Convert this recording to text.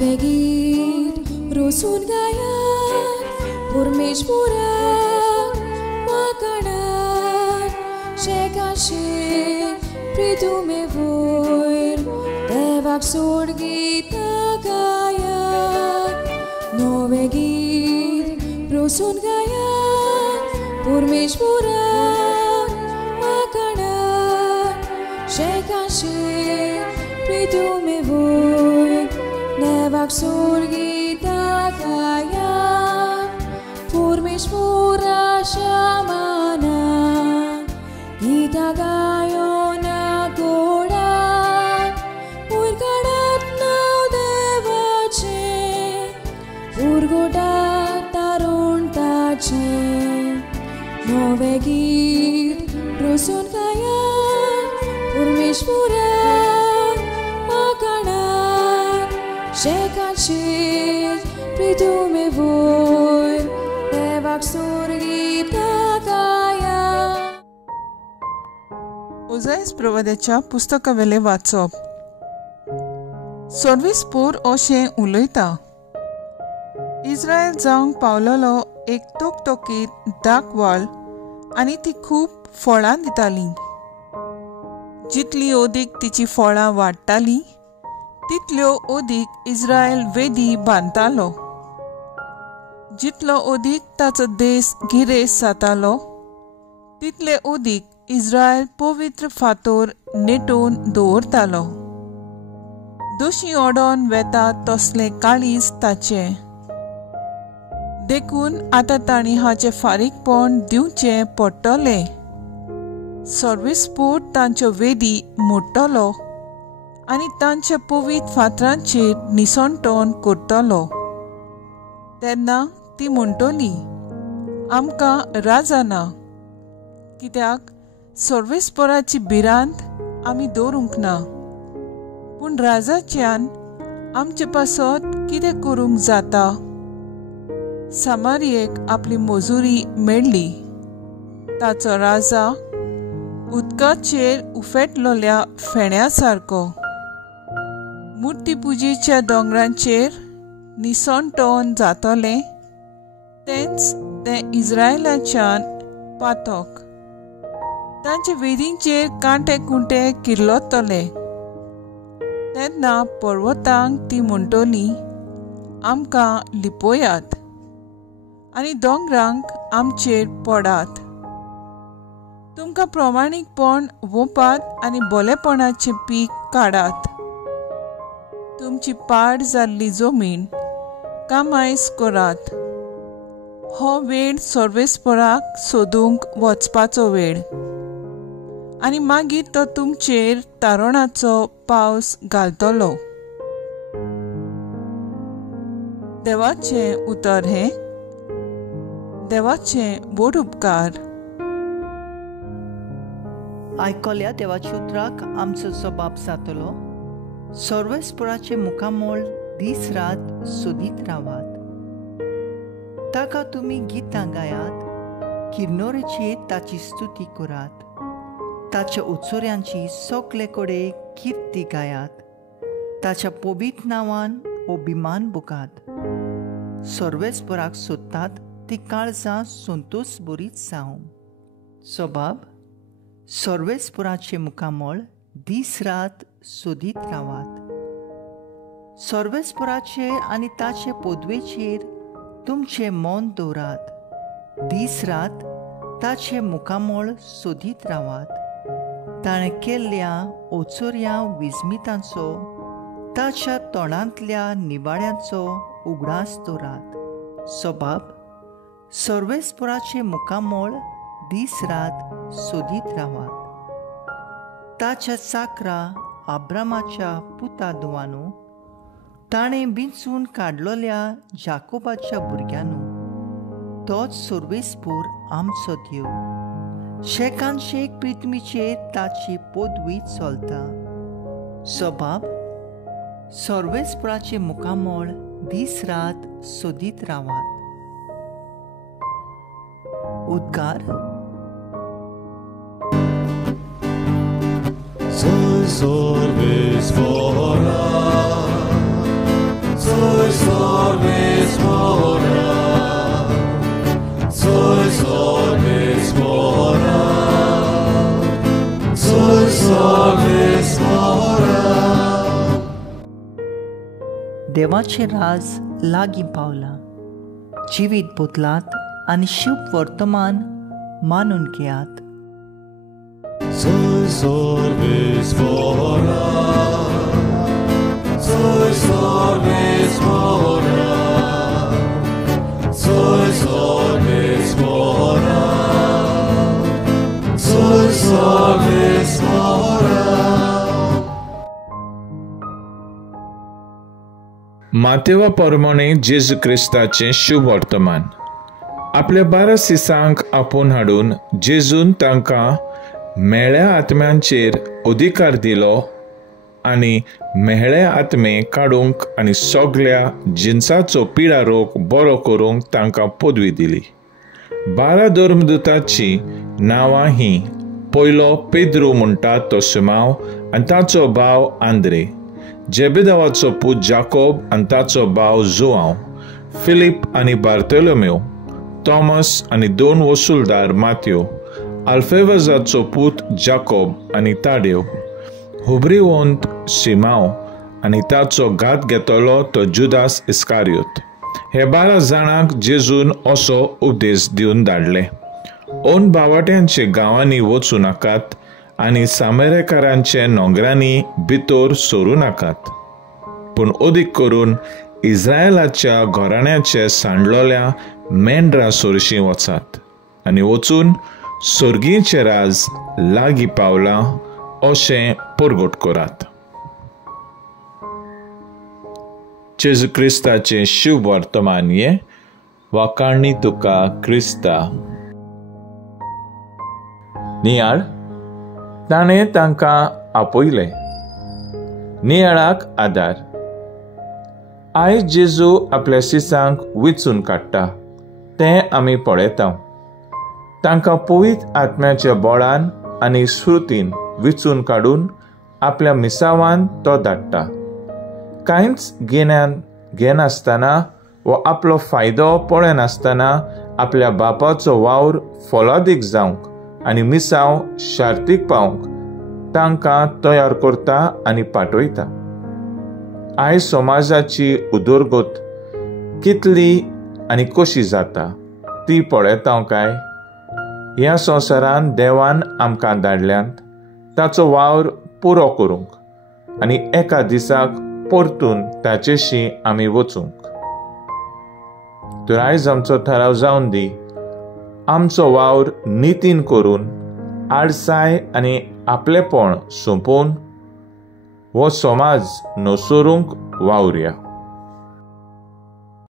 नवे गीत रोसून गायात परमेश्वराक वाकणात शेकाशे प्रितुमे वयर देवाक सोड गीतां गायात नवे गीत रोसून गायात परमेश्वराक वाकणात शेकाशे प्रितुमे वयर देवाक सोड गीतां गायात परमेश्वरा शामाना गीतां गायोन गोडात वयर काडात नांव देवाचें उरगोटात तारुण ताचें नवें गीत रोसून गायात परमेश्वराक वाकणात शेकाचेर प्रितुमे वयर देवाक सोड गीतां गायात. ओझायस प्रवाद्याच्या पुस्तकावेले वाचप. सर्विसपूर अशें उलयता. इस्रायल जावंक पावलोलो एक तोकतोकीत दाखवाळ आनी ती खूब फळां दिताली. जितली ओदीक तिची फळां वाडटाली तितल्यो ओदीक इस्रायल वेदी बांदतालो. जितलो ओदीक ताचो देश गिरेस्त जातालो तितले ओदीक इस्रायल पवित्र फातर नेटोवन दवरतालो. दोशी ओडोन वेता तसले काळीज ताचे. देखून आतां तांणी हाचे फारीकपण दिवचें पडटलें. सर्विसपूर तांच्यो वेदी मोडटलो आनी तांच्या पवित्र फातरांचेर निसंटोन करतलो. तेन्ना ती म्हणटली, आमकां राजा ना, कित्याक सर्विसपुराची भिरांत आमी दवरूंक ना. पूण राजाच्यान आमचे पासत कितें करूंक जाता? सामारियेक आपली मजुरी मेळ्ळी. ताचो राजा उदकाचेर उफेटलोल्या फेण्या सारको. मुर्तीपुजेच्या दोंगरांचेर निसंटोन जातलें तेंच तें इस्रायलाच्यान पातक. तांचे वेदींचेर कांटे कुंटे किर्लोतले. तेन्ना पर्वतांक ती म्हणटली, आमकां लिपोयात आनी दोंगरांक आमचेर पडात. तुमकां प्रमाणीकपण वोपात आनी बोलेपणाचें पीक काडात. तुमची पाड जाल्ली जमीन कामायज करात. हो वेळ सर्वेस्पराक सोदूंक वचपाचो वेळ आनी मागीर तो तुमचेर तारोणाचो पावस घालतलो. देवाचें उतर हें. देवाचें व्हड उपकार. आयकल्या देवाच्या उतराक आमचो जबाब जातलो. सर्वेस्पराचे मुखामोल दीस रात सोदीत रावात. ताका तुमी गितां गायात. किर्नोरेचेर ताची स्तुती करात. ताच्या उत्सोऱ्यांची सोगले कडेन किर्ती गायात. ताच्या पवित्र नांवान अभिमान बुकात. सर्वेस्पराक सोदतात ती काळजां संतोश बरीच जावं. सबाब. सर्वेस्पराचे मुखामोळ दीस रात सोदीत रावात. सर्वेस्पराचे आनी ताचे पदवेचेर तुमचे मन दवरात. दीस रात ताचे मुखामोळ सोदीत रावात. ताणें केल्ल्या ओचोऱ्या विस्मितांचो ताच्या तोंडांतल्या निवाड्यांचो उगडास दवरात. सबाब. सर्वेस्पराचे मुखामोळ दीस रात सोदीत रावात. ताच्या चाकरा आब्रामाच्या पुता दुवानू ताणें बिंचून काडलोल्या जाकोबाच्या भुरग्यांनू तोच सर्वेस्पूर आमचो देव. शेकान शेक प्रिथ्वीचेर ताची पदवी चलता. सबाब. सर्वेस्पुराचे मुखामोळ दीस रात सोदीत रावात. उद्गार. Soy sorves fora, देवाचे राज लागीं पावला. जिवीत बदलात आनी शुभ वर्तमान मानून घेयात. मातेवा प्रमाणे जेजू क्रिस्ताचे शुभ वर्तमान. आपल्या 12 शिसांक आपूण हाडून जेजून तांकां मेळ्या आत्म्यांचेर अधिकार दिलो आनी मेळ्या आत्मे काडूंक आनी सगळ्या जिन्साचो पिडा रोग बरो करूंक तांकां पदवी दिली. 12 धर्मदूतांची नांवां ही: पयलो पेद्रू म्हणटा तो सिमांव आनी ताचो भाव आंद्रे, जेबेदावाचो पूत जाकोब आनी ताचो भाव जोआंव, फिलीप आनी बार्तोलोमेव, थॉमस आनी 2 वसूलदार माथ्यो, अल्फेवजाचो पूत जाकोब आनी ताडेव, हुब्रिवोंत सिमांव आनी ताचो घात घेतलो तो जुदास इस्कारियोत. हे 12 जाणांक जेजून असो उपदेश दिवन धाडले: ओन बावाट्यांचे गांवांनी वचूं नाकात आनी सामेरेकारांचे नोंगरांनी भितर सरूं नाकात, पूण अदीक करून इस्रायलाच्या घराण्याचे सांडलोल्या मेंढरां सोरशीं वचात आनी वचून सर्गीचें राज लागीं पावलां अशें परगट करात. जेजू क्रिस्ताचें शुभ वर्तमान हे वाकाणणी तुका क्रिस्ता. नियाळ ताणें तांकां आपयले. नियाळाक आदार. आयज जेजू आपल्या शिसांक विचून काडटा तें आमी पळयता. तांकां पवित्र आत्म्याच्या बळान आनी स्मृतीन विचून काडून आपल्या मिसावान तो धाडटा. कांयच घेनासतना वा आपलो फायदो पळयनासतना आपल्या बापाचो वावर फलादीक जावंक आनी मिसांव शार्तीक पावंक तांकां तयार करता आनी पाठयता. आयज समाजाची उदरगत कितली आनी कशी जाता ती पळयता काय. ह्या संवसारान देवान आमकां धाडल्यांत ताचो वावर पुरो करूंक आनी एका दिसाक परतून ताचेशी आमी वचूंक. तर आयज आमचो थाराव जावन दी आमचो वावर नितीन करून आडसाय आनी आपलेपण सोंपोवन हो समाज नसोरूंक वावुरया.